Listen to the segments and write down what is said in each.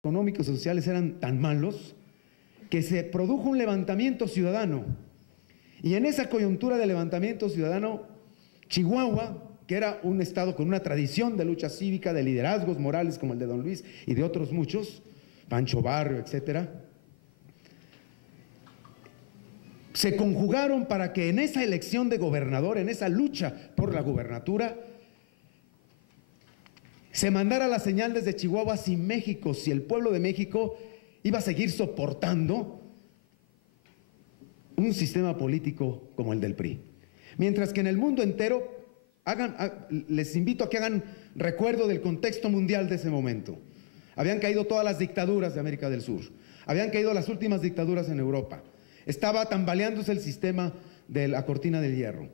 económicos y sociales eran tan malos que se produjo un levantamiento ciudadano. Y en esa coyuntura de levantamiento ciudadano, Chihuahua, que era un estado con una tradición de lucha cívica, de liderazgos morales como el de Don Luis y de otros muchos, Pancho Barrio, etcétera, se conjugaron para que en esa elección de gobernador, en esa lucha por la gubernatura, se mandara la señal desde Chihuahua si México, si el pueblo de México iba a seguir soportando un sistema político como el del PRI. Mientras que en el mundo entero, les invito a que hagan recuerdo del contexto mundial de ese momento. Habían caído todas las dictaduras de América del Sur, habían caído las últimas dictaduras en Europa, estaba tambaleándose el sistema de la cortina de hierro,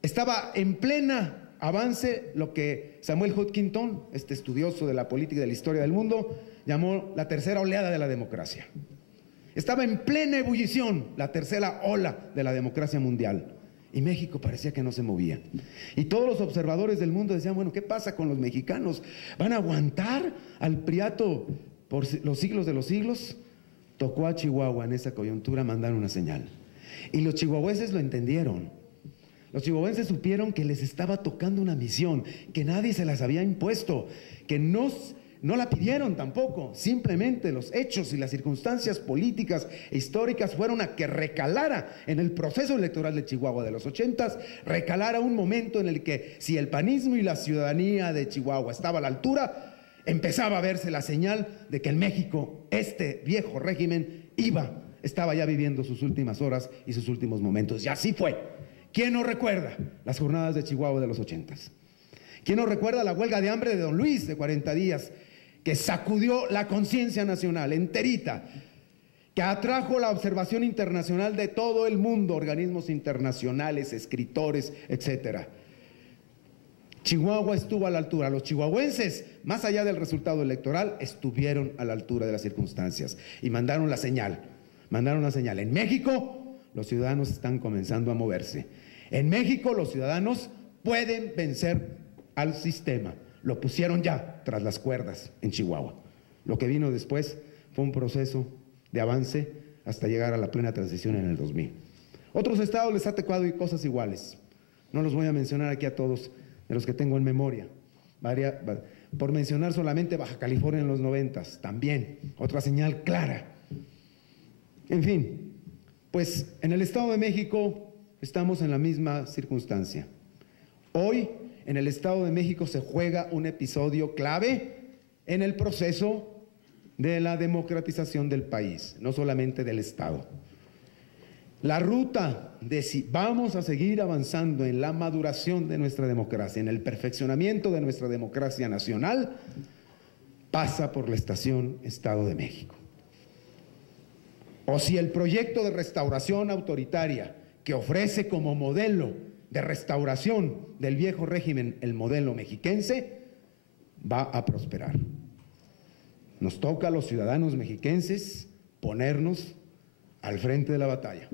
estaba en plena avance lo que Samuel Huntington, este estudioso de la política y de la historia del mundo, llamó la tercera oleada de la democracia. Estaba en plena ebullición la tercera ola de la democracia mundial. Y México parecía que no se movía. Y todos los observadores del mundo decían, bueno, ¿qué pasa con los mexicanos? ¿Van a aguantar al priato por los siglos de los siglos? Tocó a Chihuahua en esa coyuntura mandar una señal. Y los chihuahuenses lo entendieron. Los chihuahuenses supieron que les estaba tocando una misión, que nadie se las había impuesto, que no la pidieron tampoco, simplemente los hechos y las circunstancias políticas e históricas fueron a que recalara en el proceso electoral de Chihuahua de los 80s, recalara un momento en el que si el panismo y la ciudadanía de Chihuahua estaba a la altura, empezaba a verse la señal de que en México este viejo régimen estaba ya viviendo sus últimas horas y sus últimos momentos, y así fue. ¿Quién no recuerda las jornadas de Chihuahua de los 80s? ¿Quién no recuerda la huelga de hambre de Don Luis de 40 días, que sacudió la conciencia nacional enterita, que atrajo la observación internacional de todo el mundo, organismos internacionales, escritores, etcétera? Chihuahua estuvo a la altura. Los chihuahuenses, más allá del resultado electoral, estuvieron a la altura de las circunstancias y mandaron la señal. Mandaron una señal. En México, los ciudadanos están comenzando a moverse. En México, los ciudadanos pueden vencer al sistema. Lo pusieron ya tras las cuerdas en Chihuahua. Lo que vino después fue un proceso de avance hasta llegar a la plena transición en el 2000. Otros estados les ha tocado cosas iguales. No los voy a mencionar aquí a todos, de los que tengo en memoria. Por mencionar solamente Baja California en los 90s, también, otra señal clara. En fin, pues en el Estado de México estamos en la misma circunstancia. Hoy, en el Estado de México se juega un episodio clave en el proceso de la democratización del país, no solamente del Estado. La ruta de si vamos a seguir avanzando en la maduración de nuestra democracia, en el perfeccionamiento de nuestra democracia nacional, pasa por la estación Estado de México. O si el proyecto de restauración autoritaria que ofrece como modelo de restauración del viejo régimen el modelo mexiquense va a prosperar. Nos toca a los ciudadanos mexiquenses ponernos al frente de la batalla.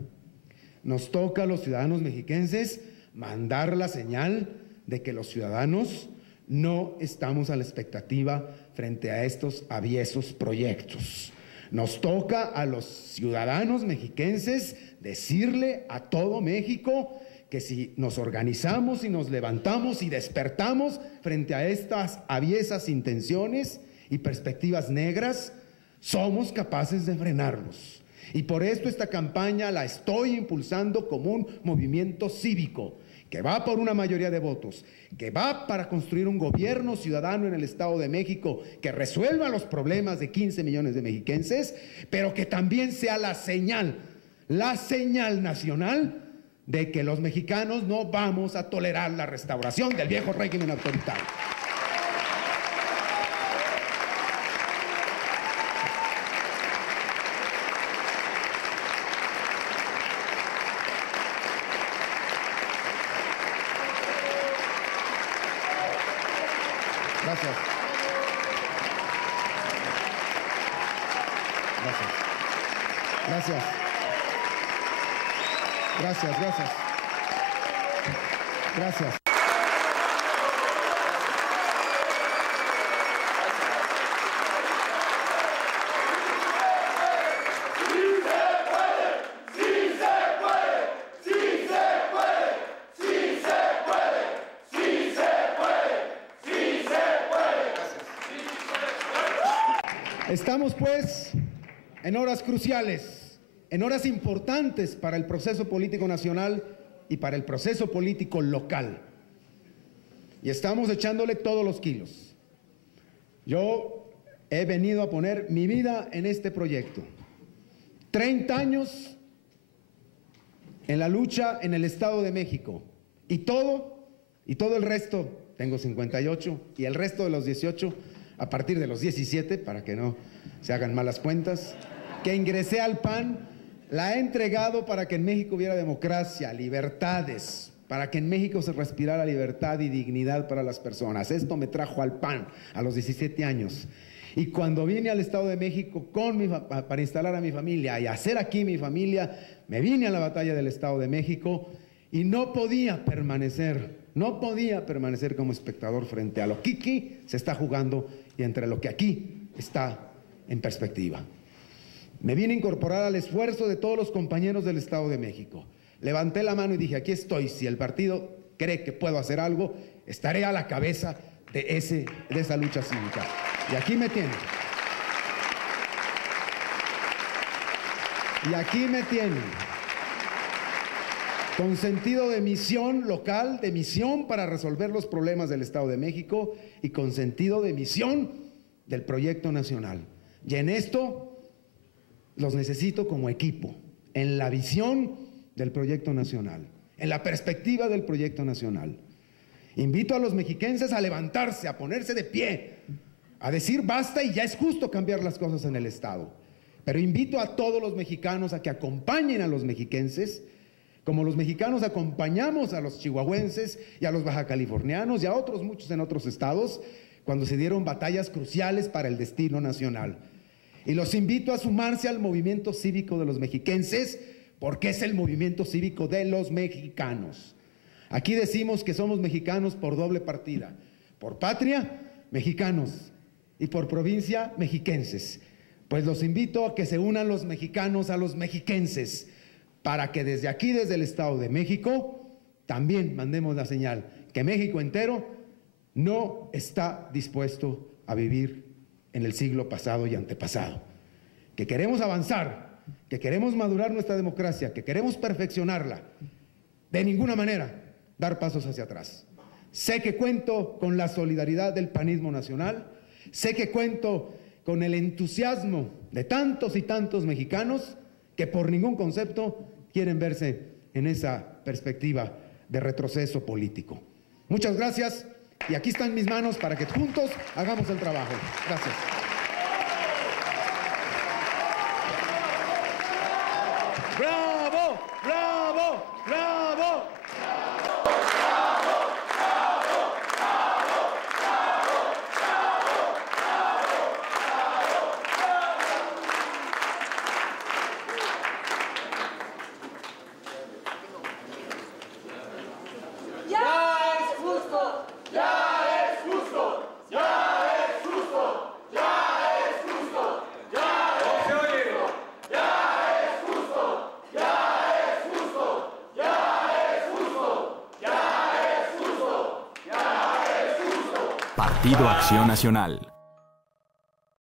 Nos toca a los ciudadanos mexiquenses mandar la señal de que los ciudadanos no estamos a la expectativa frente a estos aviesos proyectos. Nos toca a los ciudadanos mexiquenses decirle a todo México que si nos organizamos y nos levantamos y despertamos frente a estas aviesas intenciones y perspectivas negras, somos capaces de frenarlos. Y por esto esta campaña la estoy impulsando como un movimiento cívico que va por una mayoría de votos, que va para construir un gobierno ciudadano en el Estado de México que resuelva los problemas de 15 millones de mexiquenses, pero que también sea la señal nacional de que los mexicanos no vamos a tolerar la restauración del viejo régimen autoritario. Gracias. Gracias. Gracias, gracias. Gracias. Estamos, pues, en horas cruciales, en horas importantes para el proceso político nacional y para el proceso político local. Y estamos echándole todos los kilos. Yo he venido a poner mi vida en este proyecto. 30 años en la lucha en el Estado de México. Y todo el resto, tengo 58, y el resto de los 18, a partir de los 17, para que no se hagan malas cuentas, que ingresé al PAN, la he entregado para que en México hubiera democracia, libertades, para que en México se respirara libertad y dignidad para las personas. Esto me trajo al PAN a los 17 años. Y cuando vine al Estado de México para instalar a mi familia y hacer aquí mi familia, me vine a la batalla del Estado de México y no podía permanecer como espectador frente a lo que aquí se está jugando y entre lo que aquí está en perspectiva. Me vine a incorporar al esfuerzo de todos los compañeros del Estado de México. Levanté la mano y dije, aquí estoy. Si el partido cree que puedo hacer algo, estaré a la cabeza de esa lucha cívica. Y aquí me tienen. Y aquí me tienen. Con sentido de misión local, de misión para resolver los problemas del Estado de México y con sentido de misión del proyecto nacional. Y en esto los necesito como equipo, en la visión del proyecto nacional, en la perspectiva del proyecto nacional. Invito a los mexiquenses a levantarse, a ponerse de pie, a decir basta y ya es justo cambiar las cosas en el Estado. Pero invito a todos los mexicanos a que acompañen a los mexiquenses, como los mexicanos acompañamos a los chihuahuenses y a los bajacalifornianos y a otros muchos en otros estados cuando se dieron batallas cruciales para el destino nacional. Y los invito a sumarse al movimiento cívico de los mexiquenses porque es el movimiento cívico de los mexicanos. Aquí decimos que somos mexicanos por doble partida, por patria, mexicanos, y por provincia, mexiquenses. Pues los invito a que se unan los mexicanos a los mexiquenses para que desde aquí, desde el Estado de México, también mandemos la señal que México entero no está dispuesto a vivir en el siglo pasado y antepasado, que queremos avanzar, que queremos madurar nuestra democracia, que queremos perfeccionarla, de ninguna manera dar pasos hacia atrás. Sé que cuento con la solidaridad del panismo nacional, sé que cuento con el entusiasmo de tantos y tantos mexicanos que por ningún concepto quieren verse en esa perspectiva de retroceso político. Muchas gracias y aquí están mis manos para que juntos hagamos el trabajo. Gracias. ¡Bravo! ¡Bravo! ¡Bravo! Partido Acción Nacional.